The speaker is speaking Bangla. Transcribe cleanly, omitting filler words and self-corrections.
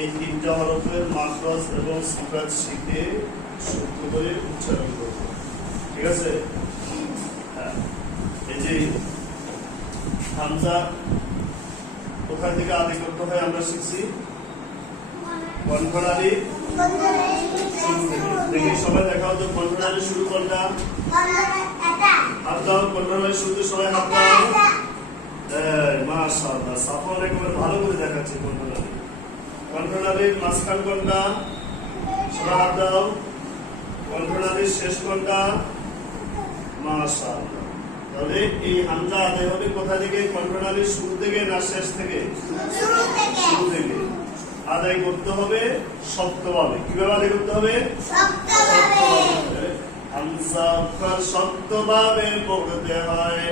এই তিনটা হরফের মাখরাজ এবং সিফাত শিখে শুদ্ধ করে উচ্চারণ করব। ঠিক আছে? হ্যাঁ, এই যে হামজা কোথা থেকে আদি করতে হয় আমরা শিখছি কণ্ঠনালী শুরু থেকে। দেখি সবাই দেখাও তো কণ্ঠনালী শুরু কোনটা? হাত দাও, কণ্ঠনালী শুরুতে সবাই হাত দাও। মাশাআল্লাহ, সাফওয়ান একেবারে ভালো করে দেখাচ্ছে কণ্ঠনালী। কণ্ঠনালীর মাঝখান কোনটা? সবাই হাত দাও। কণ্ঠনালীর শেষ কোনটা? মাশাআল্লাহ। তাহলে এই হামজা আদায় হবে কোথা থেকে? কণ্ঠনালীর শুরু থেকে না শেষ থেকে? শুরু থেকে। আদায় করতে হবে শক্তভাবে। কিভাবে আদায় করতে হবে? শক্তভাবে। হামজা শক্তভাবে পড়তে হয়।